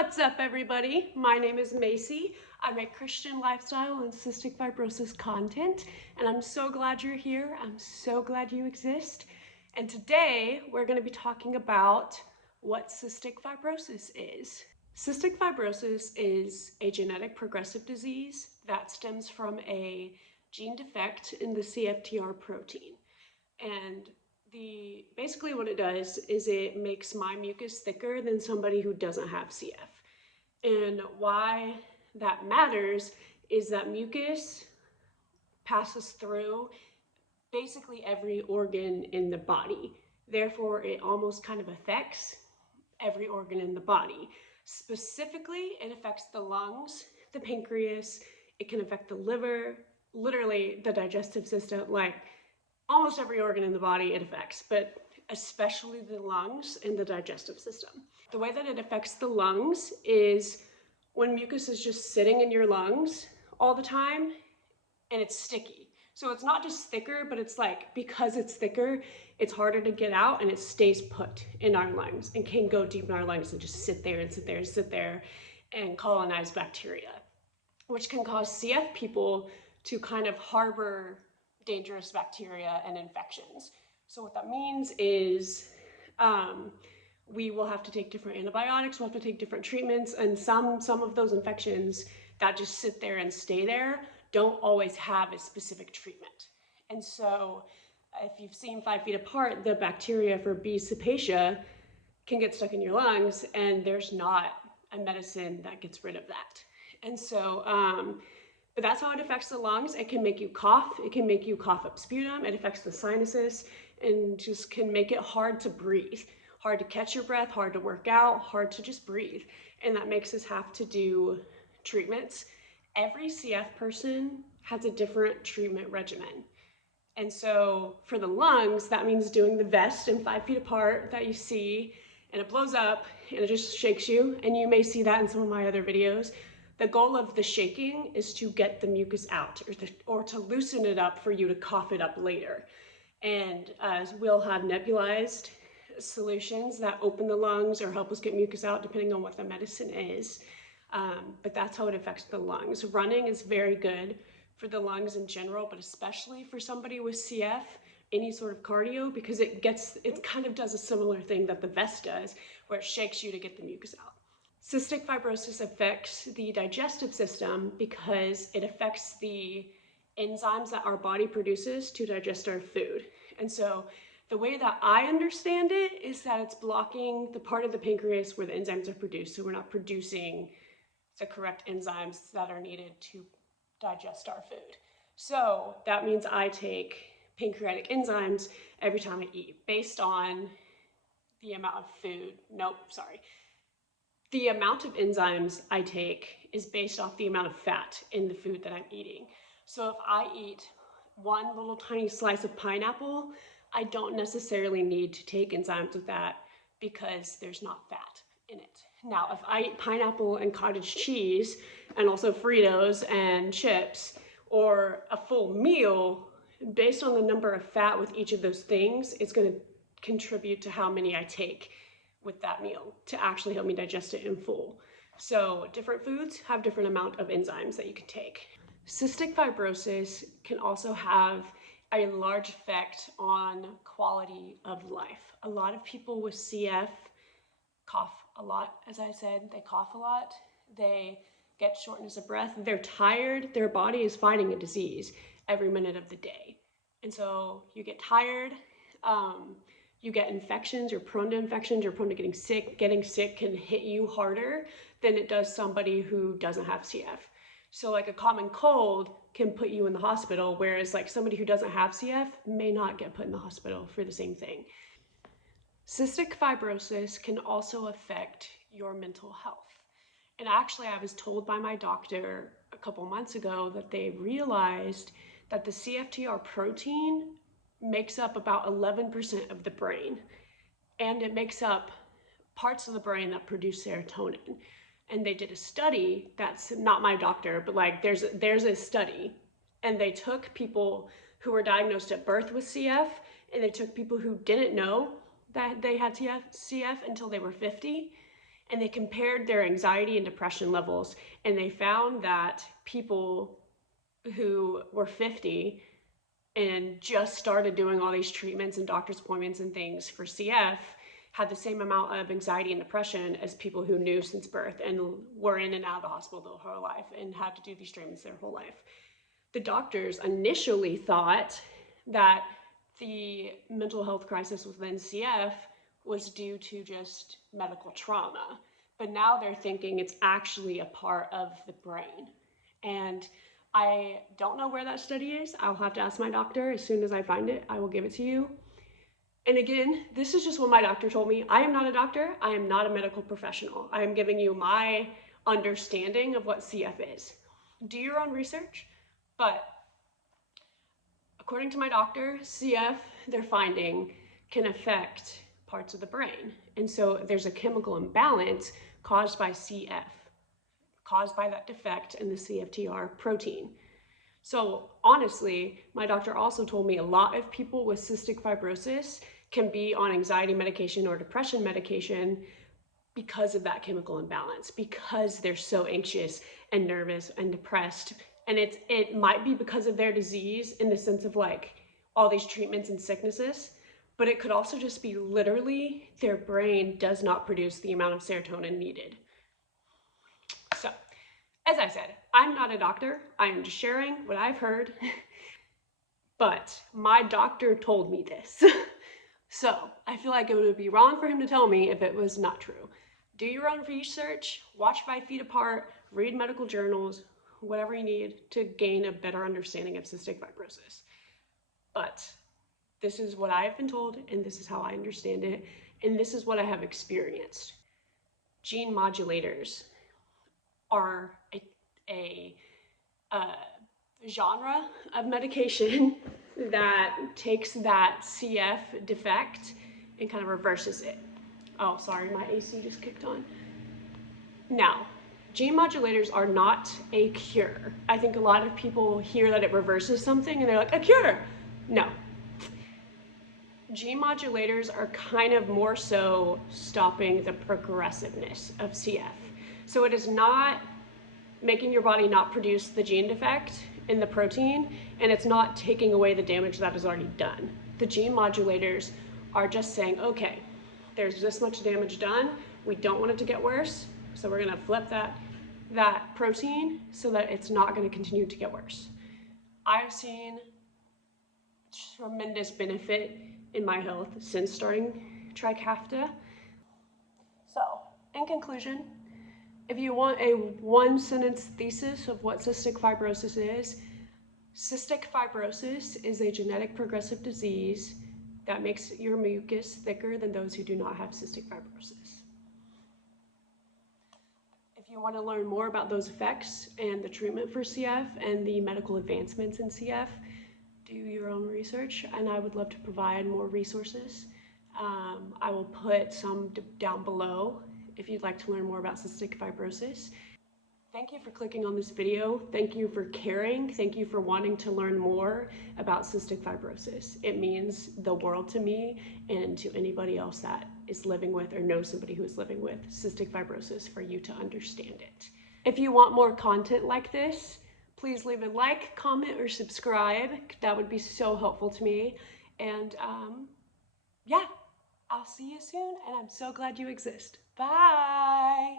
What's up, everybody? My name is Macy. I make Christian lifestyle and cystic fibrosis content, and I'm so glad you're here. I'm so glad you exist. And today we're going to be talking about what cystic fibrosis is. Cystic fibrosis is a genetic progressive disease that stems from a gene defect in the CFTR protein. And basically what it does is it makes my mucus thicker than somebody who doesn't have CF. And why that matters is that mucus passes through basically every organ in the body. Therefore, it almost kind of affects every organ in the body. Specifically, it affects the lungs, the pancreas, it can affect the liver, literally the digestive system, like almost every organ in the body it affects, but especially the lungs and the digestive system. The way that it affects the lungs is when mucus is just sitting in your lungs all the time and it's sticky. So it's not just thicker, but it's like, because it's thicker, it's harder to get out and it stays put in our lungs and can go deep in our lungs and just sit there and sit there and sit there and colonize bacteria, which can cause CF people to kind of harbor dangerous bacteria and infections. So what that means is we will have to take different antibiotics, we'll have to take different treatments, and some of those infections that just sit there and stay there don't always have a specific treatment. And so if you've seen 5 Feet Apart, the bacteria for B. cepacia can get stuck in your lungs, and there's not a medicine that gets rid of that. And so but that's how it affects the lungs. It can make you cough. It can make you cough up sputum. It affects the sinuses and just can make it hard to breathe, hard to catch your breath, hard to work out, hard to just breathe. And that makes us have to do treatments. Every CF person has a different treatment regimen. And so for the lungs, that means doing the vest and 5 Feet Apart that you see, and it blows up and it just shakes you. And you may see that in some of my other videos. The goal of the shaking is to get the mucus out or to loosen it up for you to cough it up later. And we'll have nebulized solutions that open the lungs or help us get mucus out depending on what the medicine is. But that's how it affects the lungs. Running is very good for the lungs in general, but especially for somebody with CF, any sort of cardio, because it kind of does a similar thing that the vest does, where it shakes you to get the mucus out. Cystic fibrosis affects the digestive system because it affects the enzymes that our body produces to digest our food. And so the way that I understand it is that it's blocking the part of the pancreas where the enzymes are produced, so we're not producing the correct enzymes that are needed to digest our food. So that means I take pancreatic enzymes every time I eat based on the amount of food. The amount of enzymes I take is based off the amount of fat in the food that I'm eating. So if I eat one little tiny slice of pineapple, I don't necessarily need to take enzymes with that because there's not fat in it. Now, if I eat pineapple and cottage cheese and also Fritos and chips, or a full meal, based on the number of fat with each of those things, it's going to contribute to how many I take with that meal to actually help me digest it in full. So different foods have different amount of enzymes that you can take. Cystic fibrosis can also have a large effect on quality of life. A lot of people with CF cough a lot, as I said, they cough a lot, they get shortness of breath, they're tired, their body is fighting a disease every minute of the day. And so you get tired, you get infections, you're prone to infections, you're prone to getting sick. Getting sick can hit you harder than it does somebody who doesn't have CF. So like a common cold can put you in the hospital, whereas like somebody who doesn't have CF may not get put in the hospital for the same thing. Cystic fibrosis can also affect your mental health. And actually I was told by my doctor a couple months ago that they realized that the CFTR protein makes up about 11% of the brain, and it makes up parts of the brain that produce serotonin. And they did a study, that's not my doctor, but like there's a study, and they took people who were diagnosed at birth with CF, and they took people who didn't know that they had CF until they were 50, and they compared their anxiety and depression levels, and they found that people who were 50 and just started doing all these treatments and doctor's appointments and things for CF had the same amount of anxiety and depression as people who knew since birth and were in and out of the hospital their whole life and had to do these treatments their whole life. The doctors initially thought that the mental health crisis within CF was due to just medical trauma, but now they're thinking it's actually a part of the brain. And I don't know where that study is. I'll have to ask my doctor. As soon as I find it, I will give it to you. And again, this is just what my doctor told me. I am not a doctor. I am not a medical professional. I am giving you my understanding of what CF is. Do your own research, but according to my doctor, CF, they're finding, can affect parts of the brain. And so there's a chemical imbalance caused by CF, caused by that defect in the CFTR protein. So honestly, my doctor also told me a lot of people with cystic fibrosis can be on anxiety medication or depression medication because of that chemical imbalance, because they're so anxious and nervous and depressed. And it might be because of their disease in the sense of like all these treatments and sicknesses, but it could also just be literally their brain does not produce the amount of serotonin needed. So, as I said, I'm not a doctor. I am just sharing what I've heard, but my doctor told me this. So I feel like it would be wrong for him to tell me if it was not true. Do your own research, watch 5 Feet Apart, read medical journals, whatever you need to gain a better understanding of cystic fibrosis. But this is what I have been told, and this is how I understand it, and this is what I have experienced. Gene modulators are a genre of medication that takes that CF defect and kind of reverses it. Oh, sorry, my AC just kicked on. Now, gene modulators are not a cure. I think a lot of people hear that it reverses something and they're like, a cure. No. Gene modulators are kind of more so stopping the progressiveness of CF. So it is not making your body not produce the gene defect in the protein, and it's not taking away the damage that is already done. The gene modulators are just saying, okay, there's this much damage done, we don't want it to get worse, so we're gonna flip that protein so that it's not gonna continue to get worse. I've seen tremendous benefit in my health since starting Trikafta. So, in conclusion, if you want a one-sentence thesis of what cystic fibrosis is, cystic fibrosis is a genetic progressive disease that makes your mucus thicker than those who do not have cystic fibrosis. If you want to learn more about those effects and the treatment for CF and the medical advancements in CF, do your own research, and I would love to provide more resources. I will put some down below if you'd like to learn more about cystic fibrosis. Thank you for clicking on this video. Thank you for caring. Thank you for wanting to learn more about cystic fibrosis. It means the world to me and to anybody else that is living with or knows somebody who is living with cystic fibrosis, for you to understand it. If you want more content like this, please leave a like, comment, or subscribe. That would be so helpful to me. And yeah, I'll see you soon, and I'm so glad you exist. Bye.